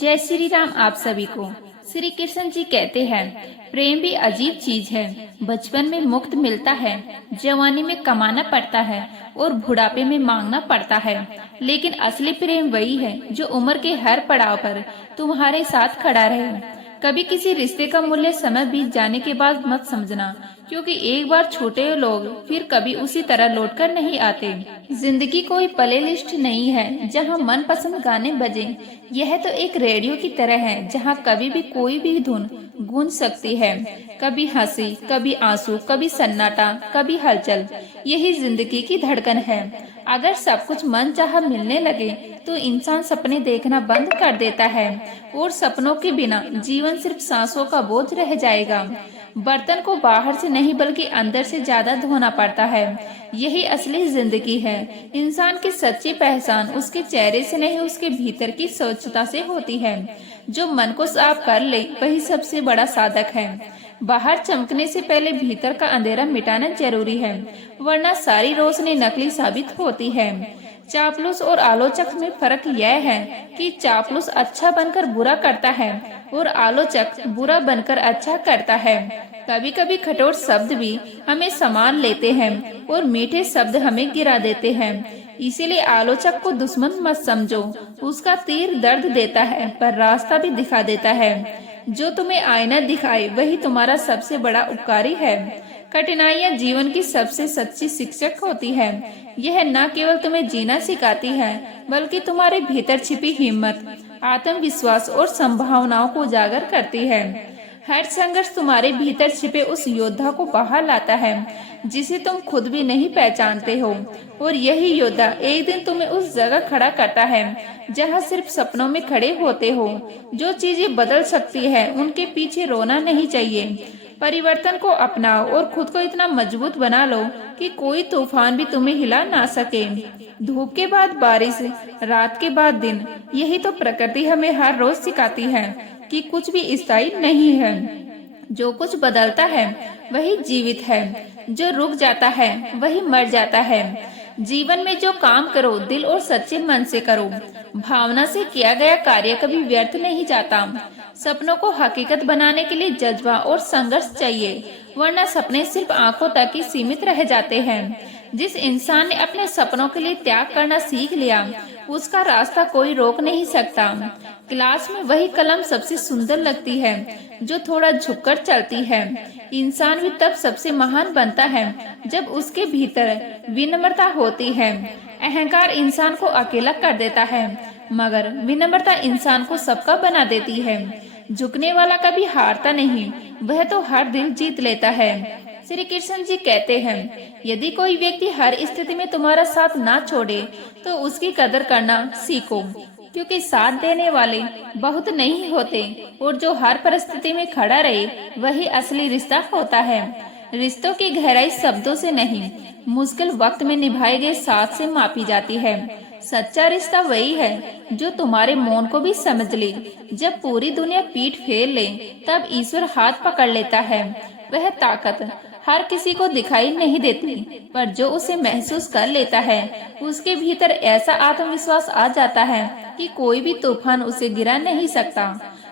जय श्री राम। आप सभी को श्री कृष्ण जी कहते हैं, प्रेम भी अजीब चीज है। बचपन में मुफ्त मिलता है, जवानी में कमाना पड़ता है और बुढ़ापे में मांगना पड़ता है। लेकिन असली प्रेम वही है जो उम्र के हर पड़ाव पर तुम्हारे साथ खड़ा रहे। कभी किसी रिश्ते का मूल्य समय बीत जाने के बाद मत समझना, क्योंकि एक बार छूटे लोग फिर कभी उसी तरह लौटकर नहीं आते। जिंदगी कोई प्ले लिस्ट नहीं है जहां मनपसंद गाने बजे। यह तो एक रेडियो की तरह है जहां कभी भी कोई भी धुन गूंज सकती है। कभी हंसी, कभी आंसू, कभी सन्नाटा, कभी हलचल। यही जिंदगी की धड़कन है। अगर सब कुछ मन चाहा मिलने लगे तो इंसान सपने देखना बंद कर देता है और सपनों के बिना जीवन सिर्फ सांसों का बोझ रह जाएगा। बर्तन को बाहर से नहीं बल्कि अंदर से ज्यादा धोना पड़ता है। यही असली जिंदगी है। इंसान की सच्ची पहचान उसके चेहरे से नहीं, उसके भीतर की स्वच्छता से होती है। जो मन को साफ कर ले वही सबसे बड़ा साधक है। बाहर चमकने से पहले भीतर का अंधेरा मिटाना जरूरी है, वरना सारी रोशनी नकली साबित होती है। चापलूस और आलोचक में फर्क यह है कि चापलूस अच्छा बनकर बुरा करता है और आलोचक बुरा बनकर अच्छा करता है। कभी कभी कठोर शब्द भी हमें संभाल लेते हैं और मीठे शब्द हमें गिरा देते हैं। इसीलिए आलोचक को दुश्मन मत समझो। उसका तीर दर्द देता है पर रास्ता भी दिखा देता है। जो तुम्हें आईना दिखाए वही तुम्हारा सबसे बड़ा उपकारी है। कठिनाइयाँ जीवन की सबसे सच्ची शिक्षक होती है। यह न केवल तुम्हें जीना सिखाती है बल्कि तुम्हारे भीतर छिपी हिम्मत, आत्मविश्वास और संभावनाओं को उजागर करती है। हर संघर्ष तुम्हारे भीतर छिपे उस योद्धा को बाहर लाता है जिसे तुम खुद भी नहीं पहचानते हो, और यही योद्धा एक दिन तुम्हें उस जगह खड़ा करता है जहां सिर्फ सपनों में खड़े होते हो। जो चीजें बदल सकती है उनके पीछे रोना नहीं चाहिए। परिवर्तन को अपनाओ और खुद को इतना मजबूत बना लो कि कोई तूफान भी तुम्हें हिला ना सके। धूप के बाद बारिश, रात के बाद दिन, यही तो प्रकृति हमें हर रोज सिखाती है कि कुछ भी स्थायी नहीं है। जो कुछ बदलता है वही जीवित है, जो रुक जाता है वही मर जाता है। जीवन में जो काम करो दिल और सच्चे मन से करो। भावना से किया गया कार्य कभी व्यर्थ नहीं जाता। सपनों को हकीकत बनाने के लिए जज्बा और संघर्ष चाहिए, वरना सपने सिर्फ आंखों तक ही सीमित रह जाते हैं। जिस इंसान ने अपने सपनों के लिए त्याग करना सीख लिया उसका रास्ता कोई रोक नहीं सकता। क्लास में वही कलम सबसे सुंदर लगती है जो थोड़ा झुककर चलती है। इंसान भी तब सबसे महान बनता है जब उसके भीतर विनम्रता होती है। अहंकार इंसान को अकेला कर देता है मगर विनम्रता इंसान को सबका बना देती है। झुकने वाला कभी हारता नहीं, वह तो हर दिल जीत लेता है। श्री कृष्ण जी कहते हैं, यदि कोई व्यक्ति हर स्थिति में तुम्हारा साथ ना छोड़े तो उसकी कदर करना सीखो, क्योंकि साथ देने वाले बहुत नहीं होते और जो हर परिस्थिति में खड़ा रहे वही असली रिश्ता होता है। रिश्तों की गहराई शब्दों से नहीं, मुश्किल वक्त में निभाए गए साथ से मापी जाती है। सच्चा रिश्ता वही है जो तुम्हारे मौन को भी समझ ले। जब पूरी दुनिया पीठ फेर ले तब ईश्वर हाथ पकड़ लेता है। वह ताकत हर किसी को दिखाई नहीं देती, पर जो उसे महसूस कर लेता है उसके भीतर ऐसा आत्मविश्वास आ जाता है कि कोई भी तूफान उसे गिरा नहीं सकता।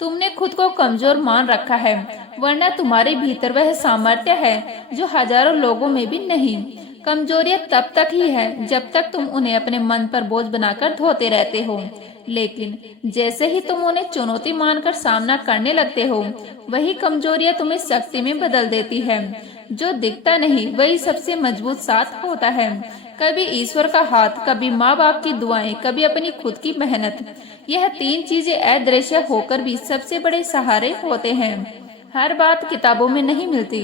तुमने खुद को कमजोर मान रखा है, वरना तुम्हारे भीतर वह सामर्थ्य है जो हजारों लोगों में भी नहीं। कमजोरियां तब तक ही है जब तक तुम उन्हें अपने मन पर बोझ बनाकर धोते रहते हो, लेकिन जैसे ही तुम उन्हें चुनौती मानकर सामना करने लगते हो वही कमजोरियां तुम्हें शक्ति में बदल देती है। जो दिखता नहीं वही सबसे मजबूत साथ होता है। कभी ईश्वर का हाथ, कभी माँ बाप की दुआएं, कभी अपनी खुद की मेहनत। यह तीन चीजें अदृश्य होकर भी सबसे बड़े सहारे होते हैं। हर बात किताबों में नहीं मिलती,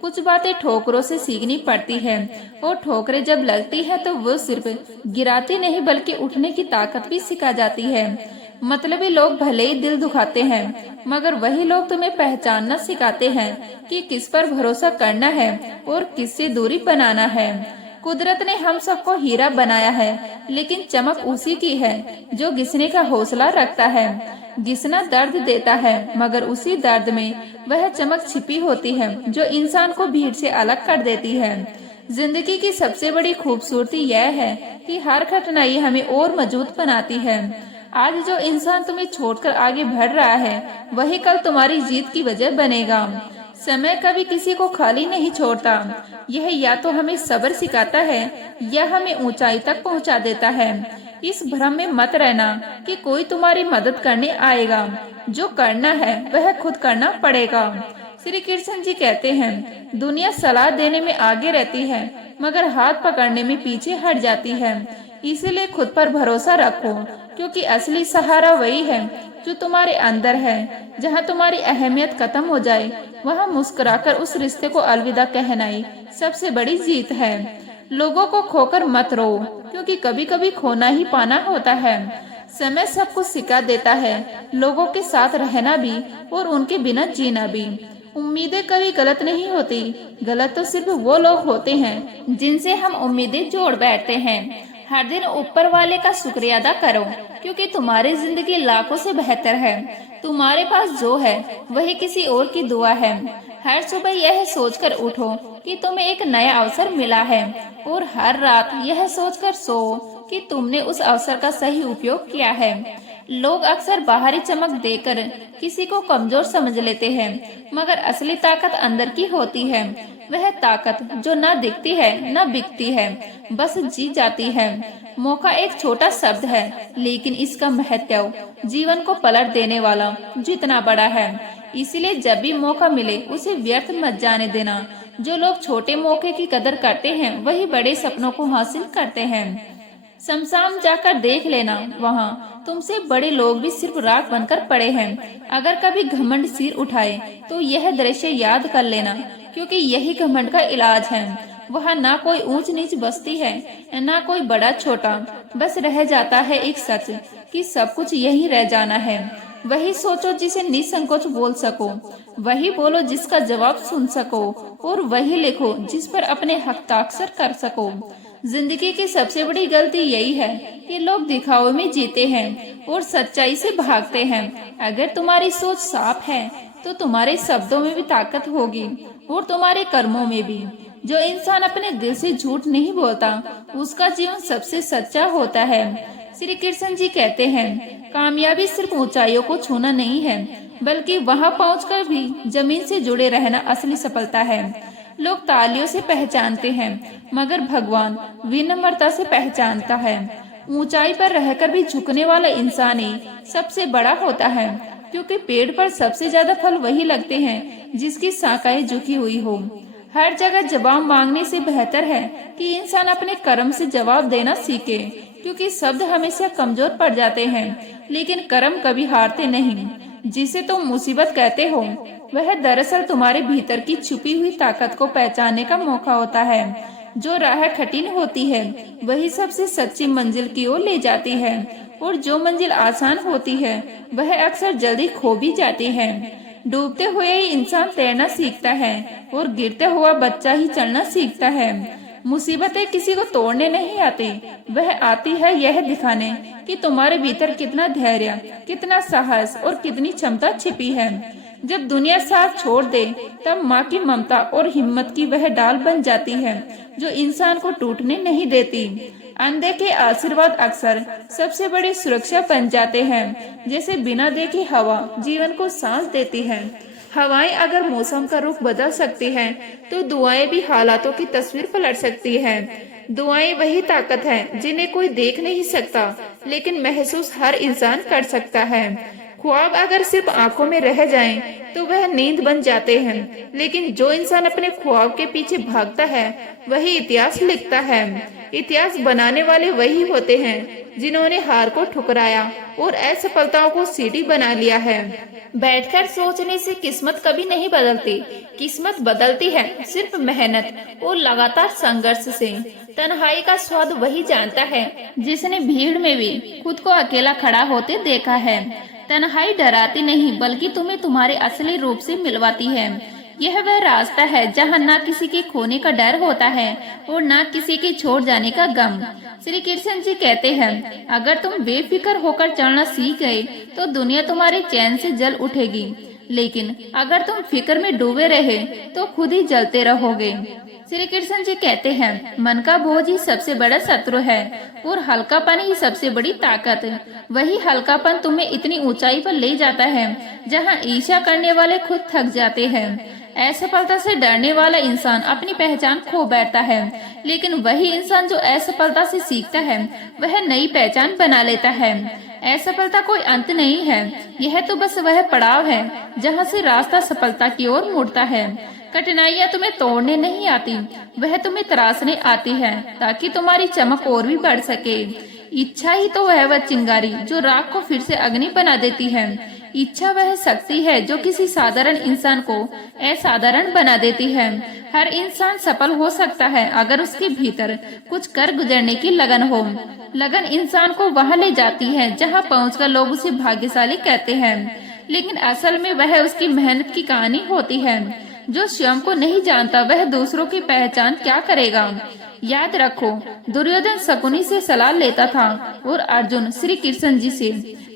कुछ बातें ठोकरों से सीखनी पड़ती है, और ठोकरें जब लगती है तो वो सिर्फ गिराती नहीं बल्कि उठने की ताकत भी सिखा जाती है। मतलबी लोग भले ही दिल दुखाते हैं मगर वही लोग तुम्हें पहचानना सिखाते हैं कि किस पर भरोसा करना है और किससे दूरी बनाना है। कुदरत ने हम सबको हीरा बनाया है, लेकिन चमक उसी की है जो घिसने का हौसला रखता है। घिसना दर्द देता है मगर उसी दर्द में वह चमक छिपी होती है जो इंसान को भीड़ से अलग कर देती है। जिंदगी की सबसे बड़ी खूबसूरती यह है कि हर कठिनाई हमें और मजबूत बनाती है। आज जो इंसान तुम्हें छोड़कर आगे बढ़ रहा है वही कल तुम्हारी जीत की वजह बनेगा। समय कभी किसी को खाली नहीं छोड़ता। यह या तो हमें सब्र सिखाता है या हमें ऊंचाई तक पहुंचा देता है। इस भ्रम में मत रहना कि कोई तुम्हारी मदद करने आएगा। जो करना है वह खुद करना पड़ेगा। श्री कृष्ण जी कहते हैं, दुनिया सलाह देने में आगे रहती है मगर हाथ पकड़ने में पीछे हट जाती है। इसीलिए खुद पर भरोसा रखो, क्योंकि असली सहारा वही है जो तुम्हारे अंदर है। जहाँ तुम्हारी अहमियत खत्म हो जाए वहाँ मुस्कुराकर उस रिश्ते को अलविदा कहना ही सबसे बड़ी जीत है। लोगों को खोकर मत रो, क्योंकि कभी कभी खोना ही पाना होता है। समय सब कुछ सिखा देता है, लोगों के साथ रहना भी और उनके बिना जीना भी। उम्मीदें कभी गलत नहीं होती, गलत तो सिर्फ वो लोग होते हैं जिनसे हम उम्मीदें जोड़ बैठते हैं। हर दिन ऊपर वाले का शुक्रिया अदा करो, क्योंकि तुम्हारी जिंदगी लाखों से बेहतर है। तुम्हारे पास जो है वही किसी और की दुआ है। हर सुबह यह सोचकर उठो कि तुम्हें एक नया अवसर मिला है, और हर रात यह सोचकर सो कि तुमने उस अवसर का सही उपयोग किया है। लोग अक्सर बाहरी चमक देकर किसी को कमजोर समझ लेते हैं, मगर असली ताकत अंदर की होती है। वह ताकत जो न दिखती है न बिकती है, बस जी जाती है। मौका एक छोटा शब्द है, लेकिन इसका महत्व जीवन को पलट देने वाला जितना बड़ा है। इसलिए जब भी मौका मिले उसे व्यर्थ मत जाने देना। जो लोग छोटे मौके की कदर करते हैं वही बड़े सपनों को हासिल करते हैं। शमशान जाकर देख लेना, वहाँ तुमसे बड़े लोग भी सिर्फ राख बनकर पड़े हैं। अगर कभी घमंड सिर उठाए तो यह दृश्य याद कर लेना, क्योंकि यही घमंड का इलाज है। वहाँ ना कोई ऊंच नीच बसती है ना कोई बड़ा छोटा, बस रह जाता है एक सच कि सब कुछ यही रह जाना है। वही सोचो जिसे निसंकोच बोल सको, वही बोलो जिसका जवाब सुन सको, और वही लिखो जिस पर अपने हस्ताक्षर कर सको। जिंदगी की सबसे बड़ी गलती यही है कि लोग दिखावे में जीते हैं और सच्चाई से भागते हैं। अगर तुम्हारी सोच साफ है तो तुम्हारे शब्दों में भी ताकत होगी और तुम्हारे कर्मों में भी। जो इंसान अपने दिल से झूठ नहीं बोलता उसका जीवन सबसे सच्चा होता है। श्री कृष्ण जी कहते हैं, कामयाबी सिर्फ ऊंचाइयों को छूना नहीं है, बल्कि वहां पहुंचकर भी जमीन से जुड़े रहना असली सफलता है। लोग तालियों से पहचानते हैं, मगर भगवान विनम्रता से पहचानता है। ऊंचाई पर रहकर भी झुकने वाला इंसान ही सबसे बड़ा होता है, क्योंकि पेड़ पर सबसे ज्यादा फल वही लगते हैं जिसकी शाखाएं झुकी हुई हो। हर जगह जवाब मांगने से बेहतर है कि इंसान अपने कर्म से जवाब देना सीखे, क्योंकि शब्द हमेशा कमजोर पड़ जाते हैं लेकिन कर्म कभी हारते नहीं। जिसे तुम मुसीबत कहते हो वह दरअसल तुम्हारे भीतर की छुपी हुई ताकत को पहचानने का मौका होता है। जो राह कठिन होती है वही सबसे सच्ची मंजिल की ओर ले जाती है, और जो मंजिल आसान होती है वह अक्सर जल्दी खो भी जाती है। डूबते हुए ही इंसान तैरना सीखता है और गिरते हुआ बच्चा ही चलना सीखता है। मुसीबतें किसी को तोड़ने नहीं आती, वह आती है यह दिखाने कि तुम्हारे भीतर कितना धैर्य, कितना साहस और कितनी क्षमता छिपी है। जब दुनिया साथ छोड़ दे तब माँ की ममता और हिम्मत की वह डाल बन जाती है जो इंसान को टूटने नहीं देती। अनदेखे आशीर्वाद अक्सर सबसे बड़ी सुरक्षा बन जाते हैं। जैसे बिना देखे हवा जीवन को सांस देती है। हवाएं अगर मौसम का रुख बदल सकती हैं, तो दुआएं भी हालातों की तस्वीर पलट सकती हैं। दुआएं वही ताकत है जिन्हें कोई देख नहीं सकता, लेकिन महसूस हर इंसान कर सकता है। ख्वाब अगर सिर्फ आंखों में रह जाएं, तो वह नींद बन जाते हैं, लेकिन जो इंसान अपने ख्वाब के पीछे भागता है वही इतिहास लिखता है। इतिहास बनाने वाले वही होते हैं जिन्होंने हार को ठुकराया और असफलताओं को सीढ़ी बना लिया है। बैठकर सोचने से किस्मत कभी नहीं बदलती। किस्मत बदलती है सिर्फ मेहनत और लगातार संघर्ष से। तन्हाई का स्वाद वही जानता है जिसने भीड़ में भी खुद को अकेला खड़ा होते देखा है। तन्हाई डराती नहीं, बल्कि तुम्हें तुम्हारे असली रूप से मिलवाती है। यह वह रास्ता है जहाँ ना किसी के खोने का डर होता है और ना किसी के छोड़ जाने का गम। श्री कृष्ण जी कहते हैं, अगर तुम बेफिक्र होकर चलना सीख गए तो दुनिया तुम्हारे चैन से जल उठेगी। लेकिन अगर तुम फिक्र में डूबे रहे तो खुद ही जलते रहोगे। श्री कृष्ण जी कहते हैं, मन का बोझ ही सबसे बड़ा शत्रु है और हल्कापन ही सबसे बड़ी ताकत। वही हल्कापन तुम्हें इतनी ऊंचाई पर ले जाता है जहां ईर्ष्या करने वाले खुद थक जाते हैं। असफलता से डरने वाला इंसान अपनी पहचान खो बैठता है, लेकिन वही इंसान जो असफलता से सीखता है वह नई पहचान बना लेता है। असफलता कोई अंत नहीं है, यह तो बस वह पड़ाव है जहां से रास्ता सफलता की ओर मुड़ता है। कठिनाइयां तुम्हें तोड़ने नहीं आती, वह तुम्हें तराशने आती है ताकि तुम्हारी चमक और भी बढ़ सके। इच्छा ही तो वह चिंगारी जो राख को फिर से अग्नि बना देती है। इच्छा वह शक्ति है जो किसी साधारण इंसान को असाधारण बना देती है। हर इंसान सफल हो सकता है अगर उसके भीतर कुछ कर गुजरने की लगन हो। लगन इंसान को वहां ले जाती है जहां पहुंचकर लोग उसे भाग्यशाली कहते हैं, लेकिन असल में वह उसकी मेहनत की कहानी होती है। जो स्वयं को नहीं जानता वह दूसरों की पहचान क्या करेगा। याद रखो, दुर्योधन शकुनी से सलाह लेता था और अर्जुन श्री कृष्ण जी से।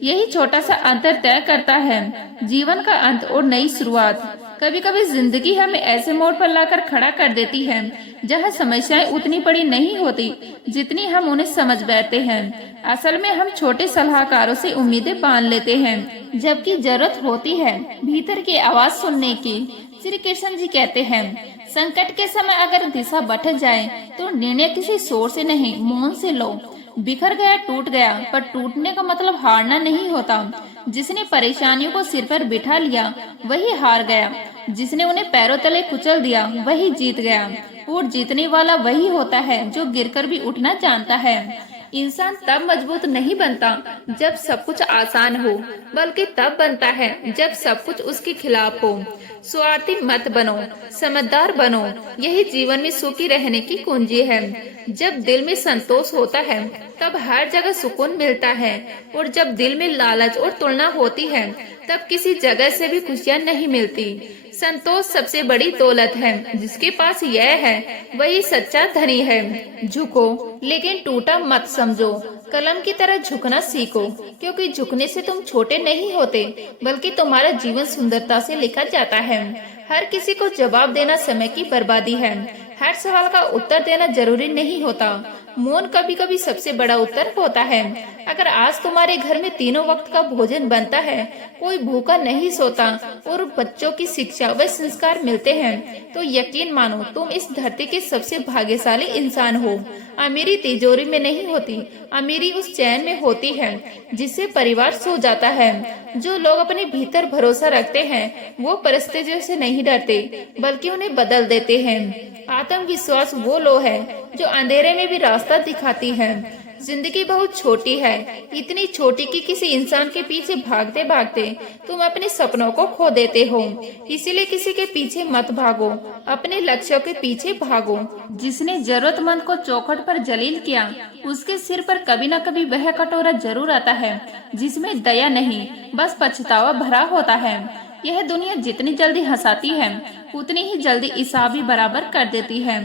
यही छोटा सा अंतर तय करता है जीवन का अंत और नई शुरुआत। कभी कभी जिंदगी हमें ऐसे मोड़ पर लाकर खड़ा कर देती है जहां समस्याएं उतनी बड़ी नहीं होती जितनी हम उन्हें समझ बैठते हैं। असल में हम छोटे सलाहकारों से उम्मीदें बांध लेते हैं, जबकि जरूरत होती है भीतर की आवाज सुनने की। श्री कृष्ण जी कहते हैं, संकट के समय अगर दिशा भटक जाए तो निर्णय किसी शोर से नहीं, मौन से लो। बिखर गया टूट गया, पर टूटने का मतलब हारना नहीं होता। जिसने परेशानियों को सिर पर बिठा लिया वही हार गया, जिसने उन्हें पैरों तले कुचल दिया वही जीत गया। और जीतने वाला वही होता है जो गिरकर भी उठना जानता है। इंसान तब मजबूत नहीं बनता जब सब कुछ आसान हो, बल्कि तब बनता है जब सब कुछ उसके खिलाफ हो। स्वार्थी मत बनो, समझदार बनो, यही जीवन में सुखी रहने की कुंजी है। जब दिल में संतोष होता है तब हर जगह सुकून मिलता है, और जब दिल में लालच और तुलना होती है तब किसी जगह से भी खुशियाँ नहीं मिलती। संतोष सबसे बड़ी दौलत है, जिसके पास यह है वही सच्चा धनी है। झुको लेकिन टूटा मत समझो, कलम की तरह झुकना सीखो, क्योंकि झुकने से तुम छोटे नहीं होते बल्कि तुम्हारा जीवन सुंदरता से लिखा जाता है। हर किसी को जवाब देना समय की बर्बादी है। हर सवाल का उत्तर देना जरूरी नहीं होता। मौन कभी कभी सबसे बड़ा उत्तर होता है। अगर आज तुम्हारे घर में तीनों वक्त का भोजन बनता है, कोई भूखा नहीं सोता और बच्चों की शिक्षा व संस्कार मिलते हैं, तो यकीन मानो तुम इस धरती के सबसे भाग्यशाली इंसान हो। अमीरी तिजोरी में नहीं होती, अमीरी उस चैन में होती है जिससे परिवार सो जाता है। जो लोग अपने भीतर भरोसा रखते हैं वो परिस्थितियों से नहीं डरते बल्कि उन्हें बदल देते हैं। आत्मविश्वास वो लो है जो अंधेरे में भी रास्ता दिखाती है। जिंदगी बहुत छोटी है, इतनी छोटी कि किसी इंसान के पीछे भागते भागते तुम अपने सपनों को खो देते हो। इसीलिए किसी के पीछे मत भागो, अपने लक्ष्यों के पीछे भागो। जिसने जरूरतमंद को चौखट पर जलील किया, उसके सिर पर कभी न कभी वह कटोरा जरूर आता है जिसमें दया नहीं, बस पछतावा भरा होता है। यह दुनिया जितनी जल्दी हंसाती है उतनी ही जल्दी हिसाब भी बराबर कर देती है।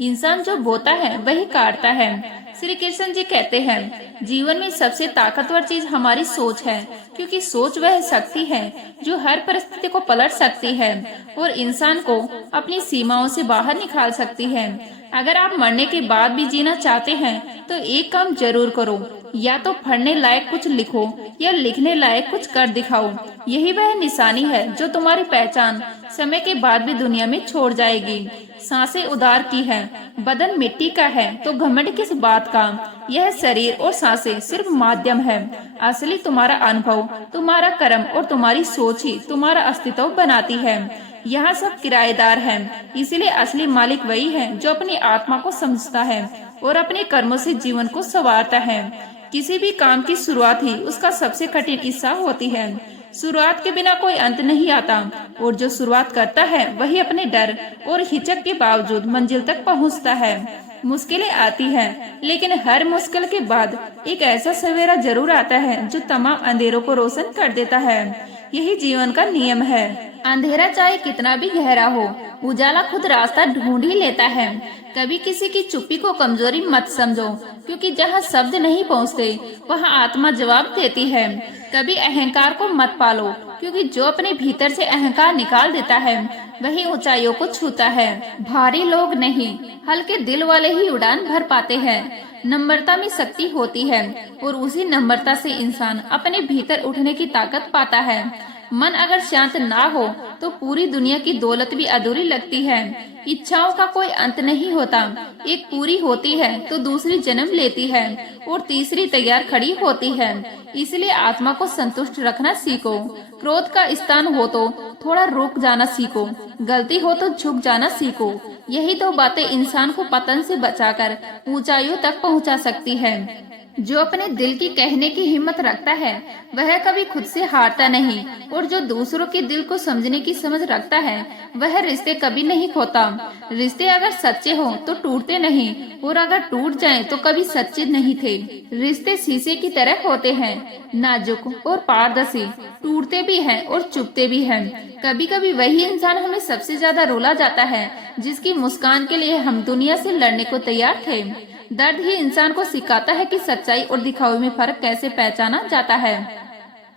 इंसान जो बोता है वही काटता है। श्री कृष्ण जी कहते हैं, जीवन में सबसे ताकतवर चीज हमारी सोच है, क्योंकि सोच वह शक्ति है जो हर परिस्थिति को पलट सकती है और इंसान को अपनी सीमाओं से बाहर निकाल सकती है। अगर आप मरने के बाद भी जीना चाहते हैं तो एक काम जरूर करो, या तो पढ़ने लायक कुछ लिखो या लिखने लायक कुछ कर दिखाओ। यही वह निशानी है जो तुम्हारी पहचान समय के बाद भी दुनिया में छोड़ जाएगी। सांसें उधार की है, बदन मिट्टी का है, तो घमंड किस बात का। यह शरीर और सांसें सिर्फ माध्यम है। असली तुम्हारा अनुभव, तुम्हारा कर्म और तुम्हारी सोच ही तुम्हारा अस्तित्व बनाती है। यहाँ सब किराएदार हैं, इसीलिए असली मालिक वही है जो अपनी आत्मा को समझता है और अपने कर्मों से जीवन को संवारता है। किसी भी काम की शुरुआत ही उसका सबसे कठिन हिस्सा होती है। शुरुआत के बिना कोई अंत नहीं आता, और जो शुरुआत करता है वही अपने डर और हिचक के बावजूद मंजिल तक पहुंचता है। मुश्किलें आती हैं, लेकिन हर मुश्किल के बाद एक ऐसा सवेरा जरूर आता है जो तमाम अंधेरों को रोशन कर देता है। यही जीवन का नियम है। अंधेरा चाहे कितना भी गहरा हो, उजाला खुद रास्ता ढूंढ ही लेता है। कभी किसी की चुप्पी को कमजोरी मत समझो, क्योंकि जहाँ शब्द नहीं पहुँचते वहाँ आत्मा जवाब देती है। कभी अहंकार को मत पालो, क्योंकि जो अपने भीतर से अहंकार निकाल देता है वही ऊंचाइयों को छूता है। भारी लोग नहीं, हल्के दिल वाले ही उड़ान भर पाते हैं। नम्रता में शक्ति होती है और उसी नम्रता से इंसान अपने भीतर उठने की ताकत पाता है। मन अगर शांत ना हो तो पूरी दुनिया की दौलत भी अधूरी लगती है। इच्छाओं का कोई अंत नहीं होता, एक पूरी होती है तो दूसरी जन्म लेती है और तीसरी तैयार खड़ी होती है। इसलिए आत्मा को संतुष्ट रखना सीखो। क्रोध का स्थान हो तो थोड़ा रुक जाना सीखो, गलती हो तो झुक जाना सीखो। यही दो बातें इंसान को पतन से बचाकर ऊंचाइयों तक पहुंचा सकती है। जो अपने दिल की कहने की हिम्मत रखता है वह कभी खुद से हारता नहीं, और जो दूसरों के दिल को समझने की समझ रखता है वह रिश्ते कभी नहीं खोता। रिश्ते अगर सच्चे हों तो टूटते नहीं, और अगर टूट जाएं तो कभी सच्चे नहीं थे। रिश्ते शीशे की तरह होते हैं, नाजुक और पारदर्शी, टूटते भी हैं और चुभते भी हैं। कभी कभी वही इंसान हमें सबसे ज्यादा रुला जाता है जिसकी मुस्कान के लिए हम दुनिया से लड़ने को तैयार थे। दर्द ही इंसान को सिखाता है कि सच्चाई और दिखावे में फर्क कैसे पहचाना जाता है।